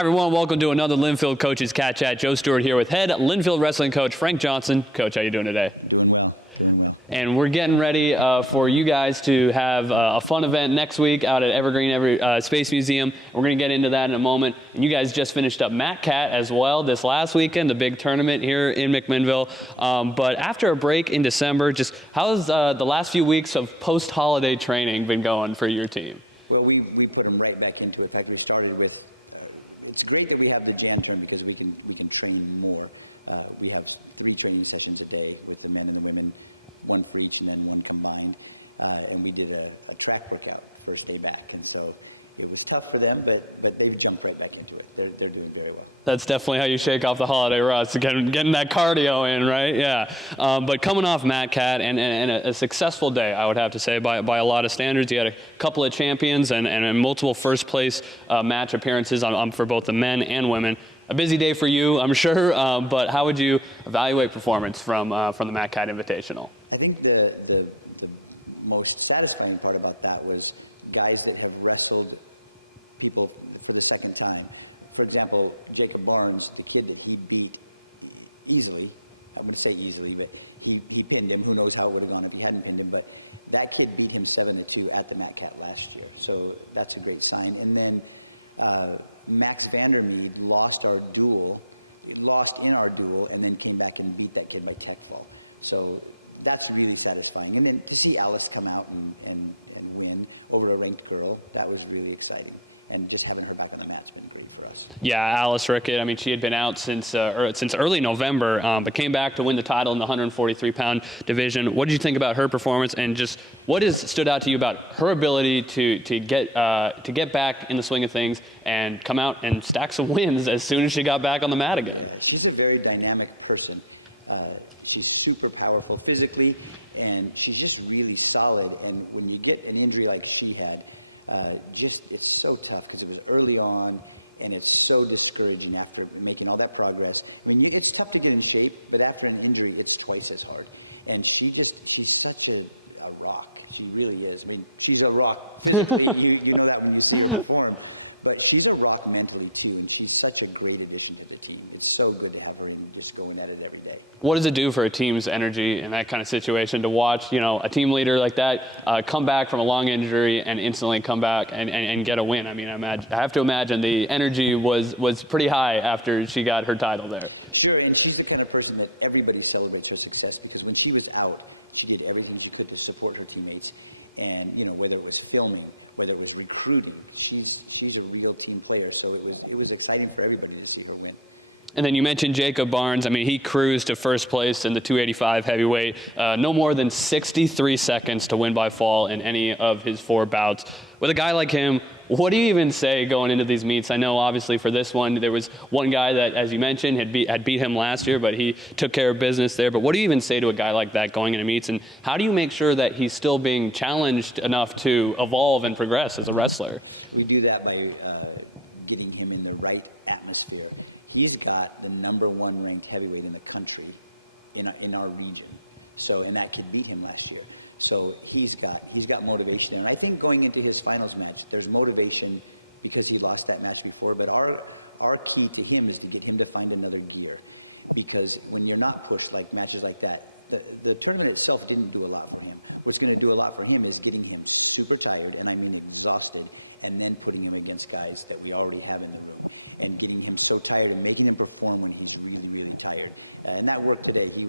Hi, everyone. Welcome to another Linfield Coaches CatChat. Joe Stuart here with head Linfield Wrestling coach Frank Johnson. Coach, how you doing today? Doing well. And we're getting ready for you guys to have a fun event next week out at Evergreen Space Museum. We're going to get into that in a moment. And you guys just finished up Mat Cat as well this last weekend, the big tournament here in McMinnville. But after a break in December, just how's the last few weeks of post-holiday training been going for your team? Well, we put them right back into it. In fact, we started with, it's great that we have the jam turn because we can train more. We have 3 training sessions a day with the men and the women, 1 for each and then 1 combined. And we did a track workout first day back. And so it was tough for them, but they jumped right back into it. They're doing very well. That's definitely how you shake off the holiday rust, getting that cardio in, right? Yeah. But coming off Mat Cat and a successful day, I would have to say, by a lot of standards. You had a couple of champions and multiple first place match appearances for both the men and women. A busy day for you, I'm sure, but how would you evaluate performance from the Mat Cat Invitational? I think the most satisfying part about that was guys that have wrestled people for the second time. For example, Jacob Barnes, the kid that he beat easily, I wouldn't say easily, but he pinned him. Who knows how it would have gone if he hadn't pinned him, but that kid beat him 7-2 at the Mat Cat last year. So that's a great sign. And then Max Vandermeed lost in our duel, and then came back and beat that kid by tech fall. So that's really satisfying. And then to see Alice come out and win over a ranked girl, that was really exciting. And just having her back on the mat's been great for us. Yeah, Alice Rickett, I mean, she had been out since early November, but came back to win the title in the 143-pound division. What did you think about her performance, and just what has stood out to you about her ability to get back in the swing of things and come out and stack some wins as soon as she got back on the mat again? She's a very dynamic person. She's super powerful physically, and she's just really solid. And when you get an injury like she had, it's so tough because it was early on, and it's so discouraging after making all that progress. I mean, it's tough to get in shape, but after an injury, it's twice as hard. And she's such a rock. She really is. I mean, she's a rock physically. you know that when you see her perform. But she's a rock mentally, too, and she's such a great addition to the team. It's so good to have her and just going at it every day. What does it do for a team's energy in that kind of situation to watch, a team leader like that come back from a long injury and instantly come back and get a win? I mean, I have to imagine the energy was pretty high after she got her title there. Sure, and she's the kind of person that everybody celebrates her success because when she was out, she did everything she could to support her teammates. And, whether it was filming, whether it was recruiting, she's a real team player. So it was exciting for everybody to see her win. And then you mentioned Jacob Barnes. I mean, he cruised to first place in the 285 heavyweight. No more than 63 seconds to win by fall in any of his 4 bouts. With a guy like him, what do you even say going into these meets? I know, obviously, for this one, there was one guy that, as you mentioned, had beat him last year, but he took care of business there. But what do you even say to a guy like that going into meets? And how do you make sure that he's still being challenged enough to evolve and progress as a wrestler? We do that by getting him in the right atmosphere. He's got the #1 ranked heavyweight in the country in our region. So, and that kid beat him last year. So he's got motivation. And I think going into his finals match, there's motivation because he lost that match before. But our key to him is to get him to find another gear. Because when you're not pushed like matches like that, the tournament itself didn't do a lot for him. What's going to do a lot for him is getting him super tired, and I mean exhausted, and then putting him against guys that we already have in the room. And getting him so tired and making him perform when he's really, really tired. And that worked today. He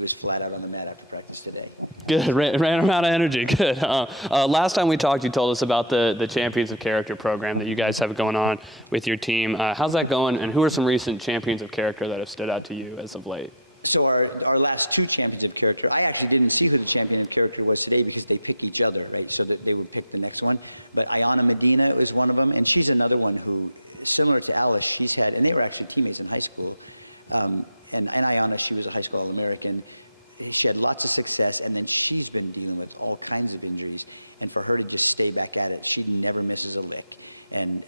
was flat out on the mat after practice today. Good. Ran him out of energy. Good. Last time we talked, you told us about the Champions of Character program that you guys have going on with your team. How's that going, and who are some recent Champions of Character that have stood out to you as of late? So our last 2 Champions of Character, I actually didn't see who the Champion of Character was today because they pick each other, right, so that they would pick the next one. But Ayana Medina is one of them, and she's another one who, similar to Alice, she's had, and they were actually teammates in high school. And Ayana, she was a high school All-American. She had lots of success, and then she's been dealing with all kinds of injuries. And for her to just stay back at it, she never misses a lick. And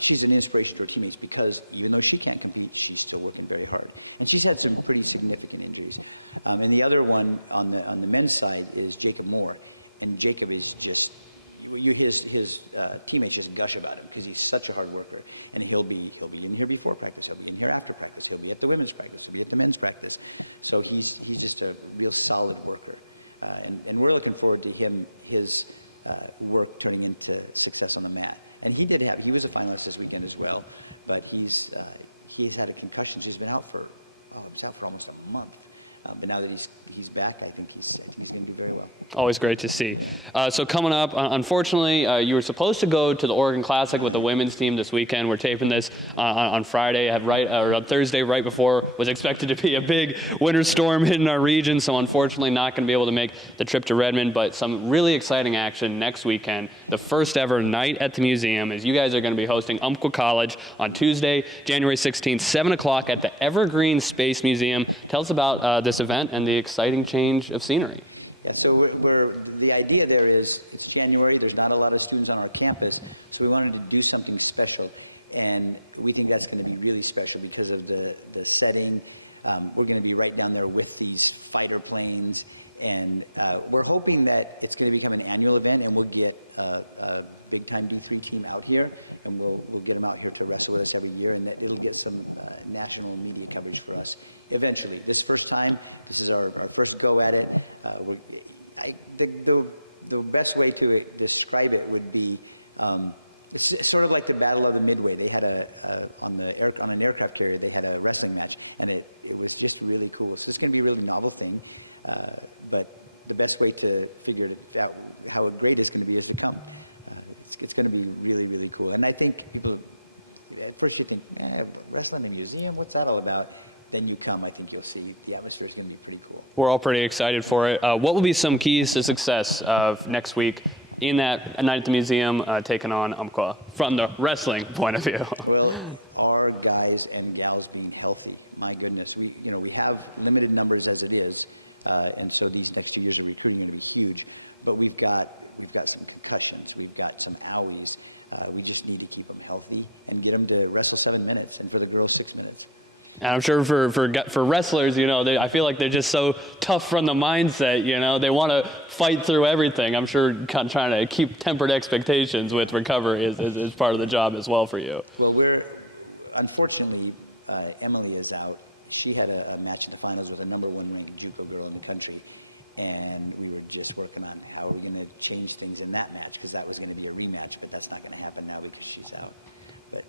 she's an inspiration to her teammates because even though she can't compete, she's still working very hard. And she's had some pretty significant injuries. And the other one on the men's side is Jacob Moore. And Jacob is just, his teammates just gush about him because he's such a hard worker. and he'll be in here before practice, he'll be in here after practice, he'll be at the women's practice, he'll be at the men's practice. So he's just a real solid worker, and we're looking forward to his work turning into success on the mat. And he was a finalist this weekend as well, but he's had a concussion. He's been out for almost a month. But now that he's back, I think he's going to do very well. Always great to see. So coming up, unfortunately, you were supposed to go to the Oregon Classic with the women's team this weekend. We're taping this on Friday, or on Thursday, right before was expected to be a big winter storm hitting our region. So unfortunately, not going to be able to make the trip to Redmond. But some really exciting action next weekend. The first ever night at the museum, as you guys are going to be hosting Umpqua College on Tuesday, January 16th, 7 o'clock at the Evergreen Space Museum. Tell us about this event and the exciting change of scenery. Yeah, so the idea there is it's January, there's not a lot of students on our campus, so we wanted to do something special, and we think that's going to be really special because of the setting. We're going to be right down there with these fighter planes, and we're hoping that it's going to become an annual event, and we'll get a big-time D3 team out here, and we'll get them out here to wrestle with us every year, and it'll get some national media coverage for us eventually. This first time, this is our first go at it. The best way to describe it would be it's sort of like the Battle of the Midway. They had on an aircraft carrier, they had a wrestling match, and it was just really cool. So it's going to be a really novel thing, but the best way to figure out how great it's going to be is to come. It's going to be really, really cool. And I think people, at first you think, wrestling in a museum, what's that all about? Then you come, I think you'll see the atmosphere is going to be pretty cool. We're all pretty excited for it. What will be some keys to success of next week in that night at the museum, taking on Umpqua from the wrestling point of view? Well, our guys and gals being healthy. My goodness, we have limited numbers as it is, and so these next few years of recruiting are going to be huge. But we've got some concussions, we've got some owies. We just need to keep them healthy and get them to wrestle 7 minutes, and for the girls 6 minutes. And I'm sure for wrestlers, I feel like they're just so tough from the mindset, they want to fight through everything. I'm sure kind of trying to keep tempered expectations with recovery is part of the job as well for you. Well, unfortunately, Emily is out. She had a match in the finals with a #1 ranked JUCO girl in the country, and we were just working on how we're going to change things in that match, because that was going to be a rematch, but that's not going to happen now because she's out. But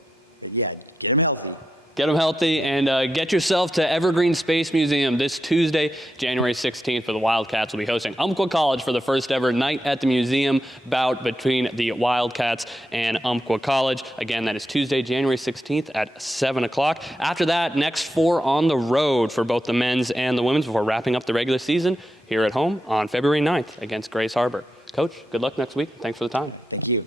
yeah, get them healthy. Get them healthy, and get yourself to Evergreen Space Museum this Tuesday, January 16th, for the Wildcats will be hosting Umpqua College for the first ever night at the museum bout between the Wildcats and Umpqua College. Again, that is Tuesday, January 16th at 7 o'clock. After that, next 4 on the road for both the men's and the women's before wrapping up the regular season here at home on February 9th against Grace Harbor. Coach, good luck next week. Thanks for the time. Thank you.